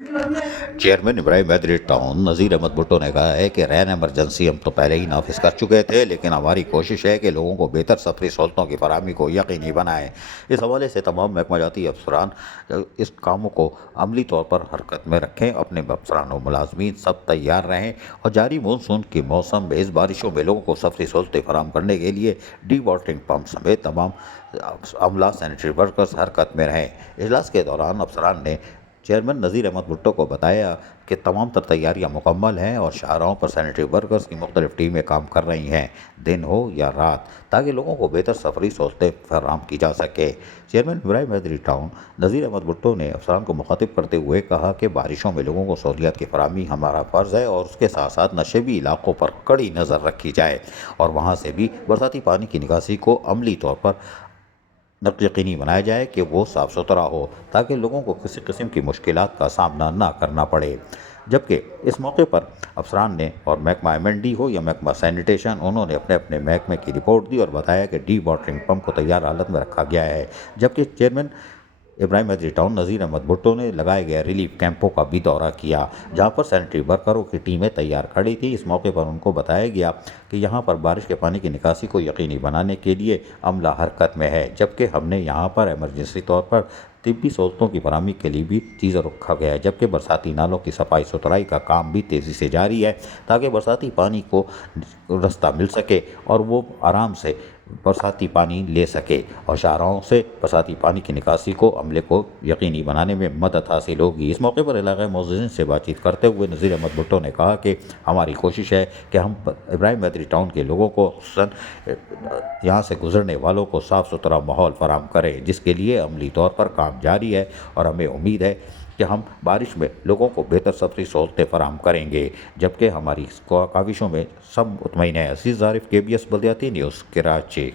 Chairman Ibrahim Hydari town नज़ीर अहमद भुट्टो ने कहा है कि रैन एमरजेंसी हम तो पहले ही नाफिज कर चुके थे, लेकिन हमारी कोशिश है कि लोगों को बेहतर सफरी सहूलतों की फराहमी को यकीनी बनाएं। इस हवाले से तमाम महकमा जाती अफसरान इस कामों को अमली तौर पर हरकत में रखें। अपने अफसरान और मुलाजमीन सब तैयार रहें और जारी मानसून की मौसम बेज बारिशों में लोगों को सफरी सहूलतें फराहम करने के लिए डी वाटरिंग पम्प समेत तमाम अमला सैनिटरी वर्कर्स हरकत में रहें। इजलास के दौरान अफसरान ने चेयरमैन नज़ीर अहमद भुट्टो को बताया कि तमाम तर तैयारियाँ मुकम्मल हैं और शाहराहों पर सैनिटरी वर्कर्स की मुख्तलिफ टीमें काम कर रही हैं, दिन हो या रात, ताकि लोगों को बेहतर सफरी सहूलतें फराहम की जा सके। चेयरमैन इब्राहिम हैदरी टाउन नज़ीर अहमद भुट्टो ने अफसरान को मुखातिब करते हुए कहा कि बारिशों में लोगों को सहूलियत की फराहमी हमारा फ़र्ज़ है और उसके साथ साथ नशेबी इलाकों पर कड़ी नज़र रखी जाए और वहाँ से भी बरसाती पानी की निकासी को अमली तौर पर यकीनी बनाया जाए कि वो साफ़ सुथरा हो, ताकि लोगों को किसी किस्म की मुश्किलात का सामना ना करना पड़े। जबकि इस मौके पर अफसरान ने और महकमा एम&डी हो या महकमा सैनिटेशन, उन्होंने अपने अपने महकमे की रिपोर्ट दी और बताया कि डी वाटरिंग पम्प को तैयार हालत में रखा गया है। जबकि चेयरमैन इब्राहिम हैदरी टाउन नज़ीर अहमद भुट्टो ने लगाए गए रिलीफ कैंपों का भी दौरा किया, जहां पर सैनिटरी वर्करों की टीमें तैयार खड़ी थी। इस मौके पर उनको बताया गया कि यहां पर बारिश के पानी की निकासी को यकीनी बनाने के लिए अमला हरकत में है, जबकि हमने यहां पर इमरजेंसी तौर पर तिब्बी सहूलतों की फराहमी के लिए भी चीज़ें रखा गया है। जबकि बरसाती नालों की सफाई सुथराई का काम भी तेज़ी से जारी है, ताकि बरसाती पानी को रास्ता मिल सके और वो आराम से बरसाती पानी ले सके और शाहराहों से बरसाती पानी की निकासी को अमले को यकीनी बनाने में मदद हासिल होगी। इस मौके पर इलाक़ाई मुअज़्ज़िज़ीन से बातचीत करते हुए नज़ीर अहमद भुट्टो ने कहा कि हमारी कोशिश है कि हम इब्राहिम हैदरी टाउन के लोगों को यहाँ से गुजरने वालों को साफ़ सुथरा माहौल फराहम करें, जिसके लिए अमली तौर पर काम जारी है और हमें उम्मीद है कि हम बारिश में लोगों को बेहतर सफरी सहूलतें फराहम करेंगे। जबकि हमारी काविशों में सब मुतमईन है। अज़ीज़ ज़ारिफ, KBS बलदियाती न्यूज़, कराची।